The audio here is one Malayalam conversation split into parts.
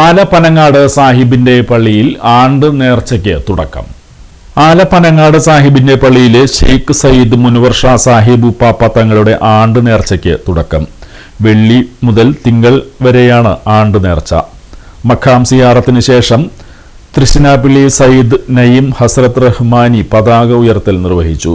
ആലപ്പനങ്ങാട് സാഹിബിന്റെ പള്ളിയിൽ ആണ്ട് നേർച്ചയ്ക്ക് തുടക്കം. ആലപ്പനങ്ങാട് സാഹിബിന്റെ പള്ളിയിലെ ഷെയ്ഖ് സയ്യിദ് മുനവർ ഷാ സാഹിബ് ഉപ്പാപ്പ തങ്ങളുടെ ആണ്ട് നേർച്ചയ്ക്ക് തുടക്കം. വെള്ളി മുതൽ തിങ്കൾ വരെയാണ് ആണ്ട് നേർച്ച. മഖാം സിയാറത്തിന് ശേഷം തൃശ്ശിനാപ്പള്ളി സയ്യിദ് നയീം ഹസ്രത്ത് റഹ്മാനി പതാക ഉയർത്തൽ നിർവഹിച്ചു.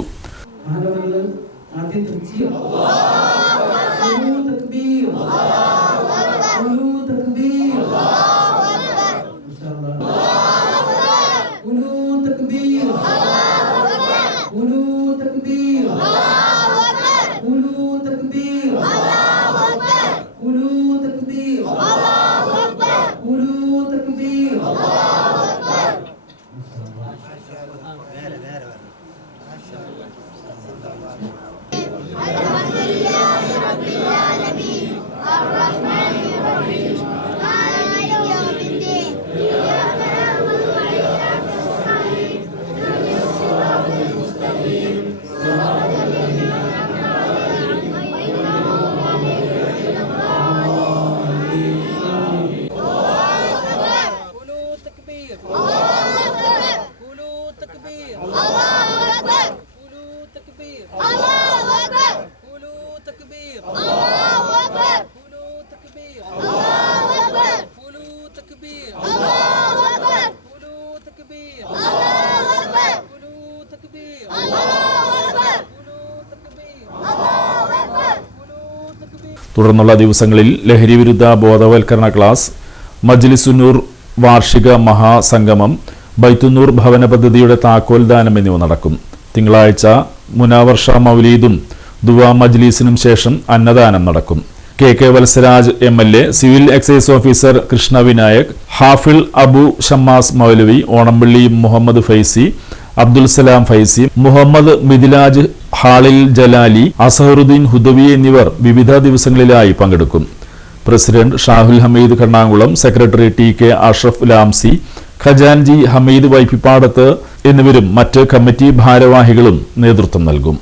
തുടർന്നുള്ള ദിവസങ്ങളിൽ ലഹരി വിരുദ്ധ ബോധവൽക്കരണ ക്ലാസ്, മജ്ലിസുന്നൂർ വാർഷിക മഹാസംഗമം, ബൈത്തുന്നൂർ ഭവന പദ്ധതിയുടെ താക്കോൽദാനം എന്നിവ നടക്കും. തിങ്കളാഴ്ച മുനവർ ഷാ മൗലീദും ദുആ മജ്ലിസിനും ശേഷം അന്നദാനം നടക്കും. K Valsaraj MLA, civil excise officer Krishna Vinayak, Hafiz Abu Shammas Moulavi, Onampally Muhammad Faizy, Abdul Salam Faizy, Muhammad Midilaj, Halil Jalali, Azharuddin Hudawi എന്നിവർ വിവിധ ദിവസങ്ങളിലായി പങ്കെടുക്കും. President Shahul Hameed Kannankulam, secretary TK Ashraf Lamsi, ഖജാൻജി ഹമീദ് വൈപ്പിപ്പാടത്ത് എന്നിവരും മറ്റ് കമ്മിറ്റി ഭാരവാഹികളും നേതൃത്വം നൽകും.